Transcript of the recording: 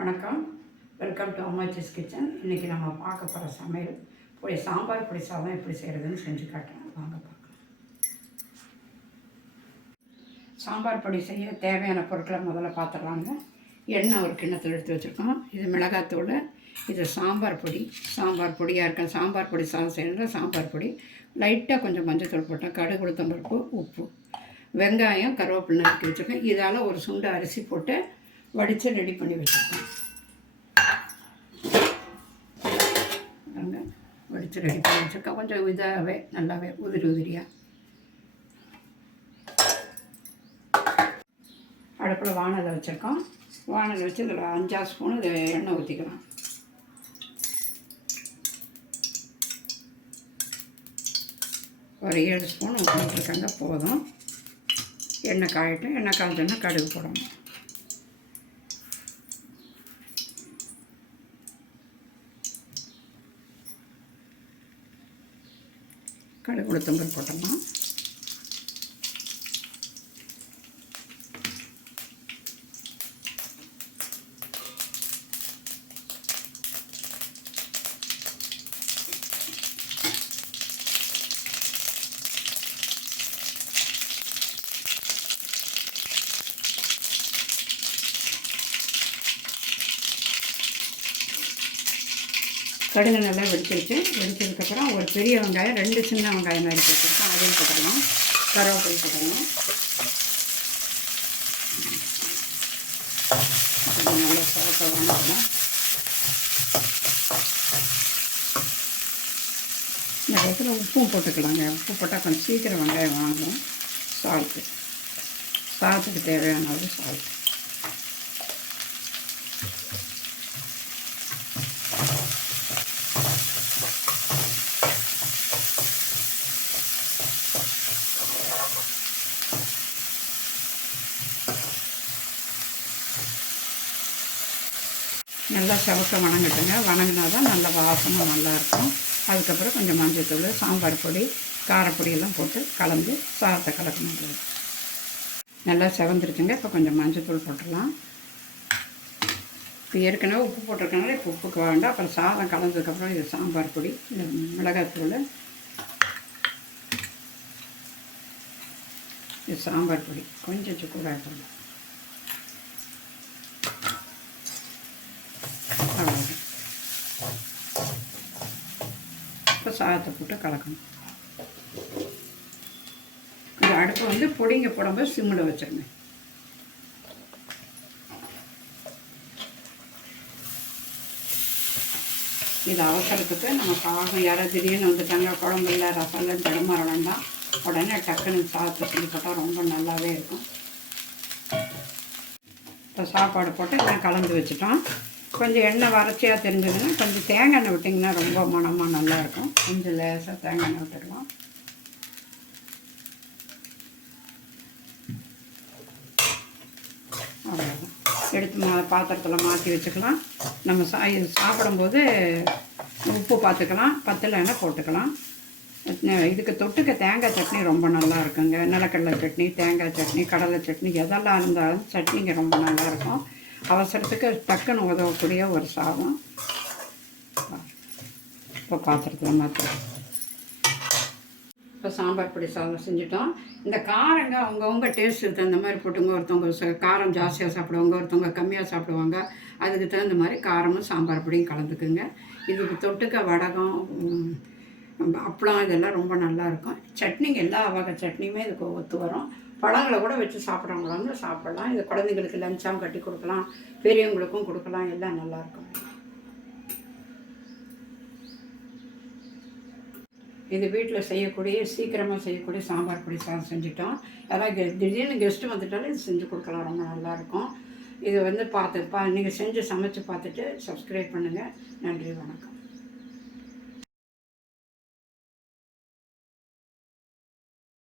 வணக்கம், welcome to Ammachi's kitchen. இன்றைக்கி நம்ம பார்க்க போகிற சமையல் பொடி சாம்பார் பொடி சாதம் எப்படி செய்கிறதுன்னு செஞ்சு காட்டுறேன். வாங்க பார்க்கலாம். சாம்பார் பொடி செய்ய தேவையான பொருட்களை முதல்ல பார்த்துடலாங்க. எண்ணெய் ஒரு கிண்ணத்தில் எடுத்து வச்சுருக்கோம். இது மிளகாத்தூள், இது சாம்பார் பொடியாக இருக்கேன். சாம்பார் பொடி சாதம் செய்யணுன்ற சாம்பார் பொடி. லைட்டாக கொஞ்சம் மஞ்சள் போட்டேன், கடுகு உளுத்தம்பருப்பு, உப்பு, வெங்காயம், கருவேப்பிலை நறுக்கி வச்சுருக்கேன். இதால் ஒரு சுண்டு அரிசி போட்டு வடித்து ரெடி பண்ணி வச்சுருக்கேன். வடித்து ரெடி பண்ணி வச்சுருக்கேன். கொஞ்சம் இதாகவே நல்லாவே உதிரியாக. அடுப்பில் வானலை வச்சுருக்கோம். வானலை வச்சு இதில் 5-6 ஸ்பூன் எண்ணெய் ஊற்றிக்கலாம். ஒரு 7 ஸ்பூன் ஊற்றிட்டுருக்காங்க, போதும். எண்ணெய் காயட்டும். எண்ணெய் காய்ச்சோன்னா கடுகு போடணும். கடுகு உளுத்தம்பருப்பு போட்டோம்னா கடுகு நல்லா வெடிச்சதுக்கப்புறம் ஒரு பெரிய வெங்காயம், 2 சின்ன வெங்காயம் நறுக்கி வச்சுருக்கோம், அதையும் போட்டுக்கலாம். கருவேப்பிலை போட்டுக்கலாம். கொஞ்சம் நல்லா சிவக்க வணக்கணும். இந்த இடத்துல உப்பும் போட்டுக்கலாங்க. உப்பு போட்டால் கொஞ்சம் சீக்கிரம் வெங்காயம் வாங்கும். சாதத்துக்கு தேவையான அளவு சால்ட்டு. நல்லா சிவக்க வணங்கட்டுங்க. வணங்கினா தான் நல்ல வாசனை நல்லாயிருக்கும். அதுக்கப்புறம் கொஞ்சம் மஞ்சள்தூள், சாம்பார் பொடி, காரப்பொடியெல்லாம் போட்டு கலந்து சாதத்தை கலக்கணும். நல்லா செவந்துருச்சுங்க. இப்போ கொஞ்சம் மஞ்சள்தூள் போட்டுடலாம். இப்போ ஏற்கனவே உப்பு போட்டிருக்கனால இப்போ உப்புக்கு வேண்டாம். அப்புறம் சாதம் கலந்ததுக்கப்புறம் இது சாம்பார் பொடி, இந்த மிளகாத்தூள், இது சாம்பார் பொடி கொஞ்சம் சூடாக போடலாம். இப்போ சாதத்தை போட்டு கலக்கணும். இந்த அடுப்பை வந்து பொடிங்க போடும்போது சிம்மில் வச்சுருங்க. இது அவசரத்துக்கு நம்ம பாகம் யாராவது திடீர்னு வந்துட்டாங்க, குழம்பு இல்லை, ரசம் இல்லை, தடுமாற வேண்டாம். உடனே டக்குன்னு சாதத்தை செஞ்சு போட்டால் ரொம்ப நல்லாவே இருக்கும். இப்போ சாப்பாடு போட்டு எல்லாம் கலந்து வச்சுட்டோம். கொஞ்சம் எண்ணெய் வறட்சியாக தெரிஞ்சதுன்னா கொஞ்சம் தேங்காய் எண்ணெய் விட்டிங்கன்னா ரொம்ப மணமாக நல்லாயிருக்கும். கொஞ்சம் லேசாக தேங்காய் எண்ணெய் விட்டுக்கலாம். அவ்வளோதான். எடுத்து பாத்திரத்தில் மாற்றி வச்சுக்கலாம். நம்ம சாப்பிடும்போது உப்பு பார்த்துக்கலாம், பத்தலைன்னா போட்டுக்கலாம். இதுக்கு தொட்டுக்க தேங்காய் சட்னி ரொம்ப நல்லா இருக்குங்க. நிலக்கடலை சட்னி, தேங்காய் சட்னி, கடலை சட்னி எதெல்லாம் இருந்தாலும் சட்னிங்க ரொம்ப நல்லாயிருக்கும். அவசரத்துக்கு டக்குன்னு உதவக்கூடிய ஒரு சாதம். இப்போ பாத்திரத்தில் மாற்றலாம். இப்போ சாம்பார் பொடி சாதம் செஞ்சுட்டோம். இந்த காரங்க அவங்கவுங்க டேஸ்ட்டுக்கு தகுந்த மாதிரி போட்டுங்க. ஒருத்தவங்க காரம் ஜாஸ்தியாக சாப்பிடுவாங்க, ஒருத்தவங்க கம்மியாக சாப்பிடுவாங்க. அதுக்கு தகுந்த மாதிரி காரமும் சாம்பார் பொடியும் கலந்துக்குங்க. இதுக்கு தொட்டுக்க வடகம், அப்பளம் இதெல்லாம் ரொம்ப நல்லாயிருக்கும். சட்னிங்க எல்லா வகை சட்னியுமே இதுக்கு ஒத்து வரும். பழங்களை கூட வச்சு சாப்பிட்றவங்கள வந்து சாப்பிட்லாம். இது குழந்தைங்களுக்கு லஞ்சாகவும் கட்டி கொடுக்கலாம், பெரியவங்களுக்கும் கொடுக்கலாம். எல்லாம் நல்லாயிருக்கும். இது வீட்டில் செய்யக்கூடிய, சீக்கிரமாக செய்யக்கூடிய சாம்பார் பொடி சாதம் செஞ்சுட்டோம். யாராவது திடீர்னு கெஸ்ட்டு வந்துட்டாலும் இது செஞ்சு கொடுக்கலாம், ரொம்ப நல்லாயிருக்கும். இது வந்து நீங்கள் செஞ்சு சமைச்சு பார்த்துட்டு சப்ஸ்கிரைப் பண்ணுங்கள். நன்றி, வணக்கம்.